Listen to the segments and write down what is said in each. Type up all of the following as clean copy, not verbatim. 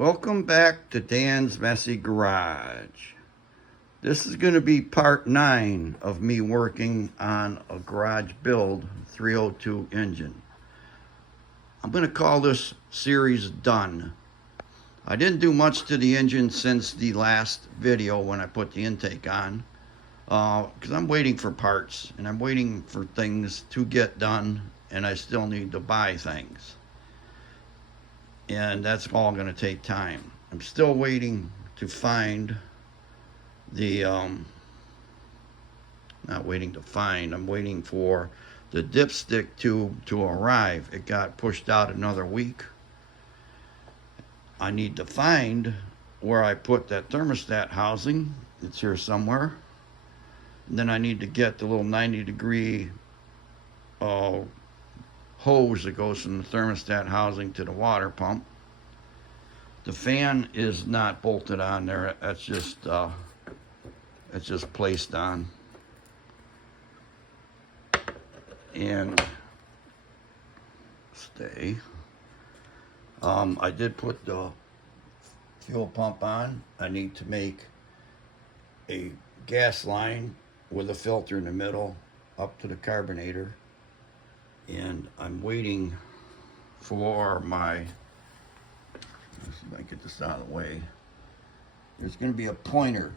Welcome back to Dan's Messy Garage. This is going to be part 9 of me working on a garage build 302 engine. I'm going to call this series done. I didn't do much to the engine since the last video when I put the intake on, because I'm waiting for parts and I'm waiting for things to get done, and I still need to buy things. And that's all going to take time. I'm still waiting to find the, not waiting to find, I'm waiting for the dipstick tube to arrive. It got pushed out another week. I need to find where I put that thermostat housing. It's here somewhere. And then I need to get the little 90-degree hose that goes from the thermostat housing to the water pump. The fan is not bolted on there. That's just placed on. And stay. I did put the fuel pump on. I need to make a gas line with a filter in the middle up to the carbonator. And I'm waiting for my, let's see if I can get this out of the way. There's going to be a pointer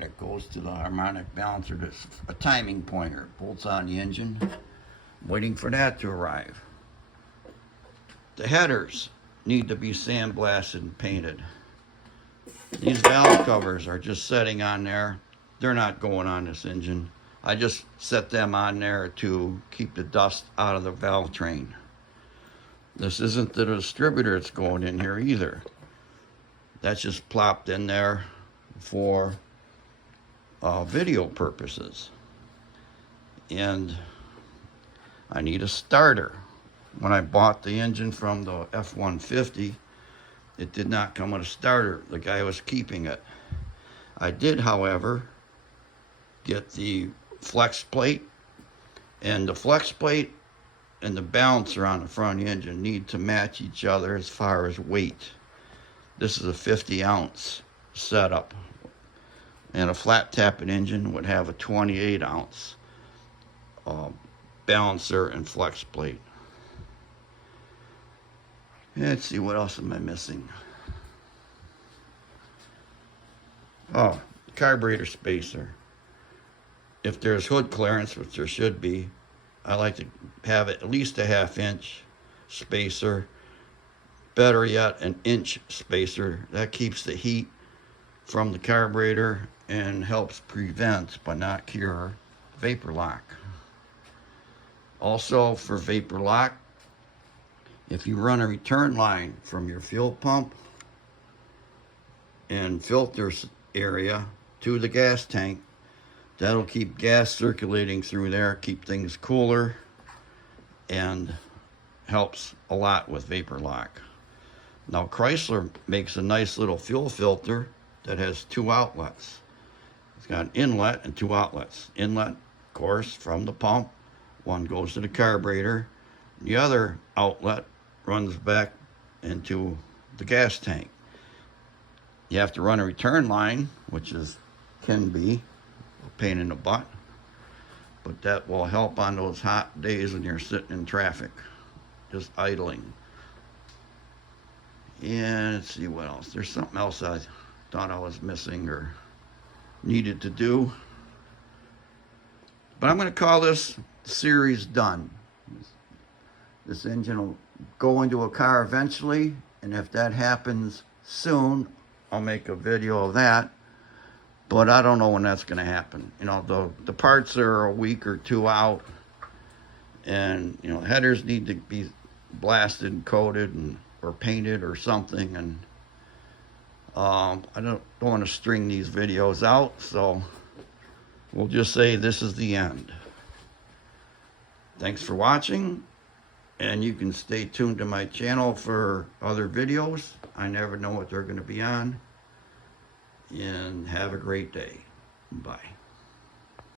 that goes to the harmonic balancer. That's a timing pointer. It bolts on the engine. I'm waiting for that to arrive. The headers need to be sandblasted and painted. These valve covers are just setting on there. They're not going on this engine. I just set them on there to keep the dust out of the valve train. This isn't the distributor that's going in here either. That's just plopped in there for video purposes. And I need a starter. When I bought the engine from the F-150, it did not come with a starter. The guy was keeping it. I did, however, get the flex plate, and the flex plate and the balancer on the front of the engine need to match each other as far as weight. This is a 50-ounce setup, and a flat tapping engine would have a 28-ounce balancer and flex plate. Let's see, what else am I missing? Oh, carburetor spacer. If there's hood clearance, which there should be, I like to have at least a 1/2 inch spacer. Better yet, an inch spacer. That keeps the heat from the carburetor and helps prevent, but not cure, vapor lock. Also, for vapor lock, if you run a return line from your fuel pump and filter area to the gas tank, that'll keep gas circulating through there, keep things cooler, and helps a lot with vapor lock. Now, Chrysler makes a nice little fuel filter that has 2 outlets. It's got an inlet and 2 outlets. Inlet, of course, from the pump. One goes to the carburetor. The other outlet runs back into the gas tank. You have to run a return line, which can be a pain in the butt, but that will help on those hot days when you're sitting in traffic, just idling. And let's see what else. There's something else I thought I was missing or needed to do, but I'm going to call this series done. This engine will go into a car eventually, and if that happens soon, I'll make a video of that. But I don't know when that's going to happen. You know, the parts are a week or 2 out, and you know, headers need to be blasted and coated or painted or something. And I don't want to string these videos out, so we'll just say this is the end. Thanks for watching, and you can stay tuned to my channel for other videos. I never know what they're going to be on. And have a great day. Bye.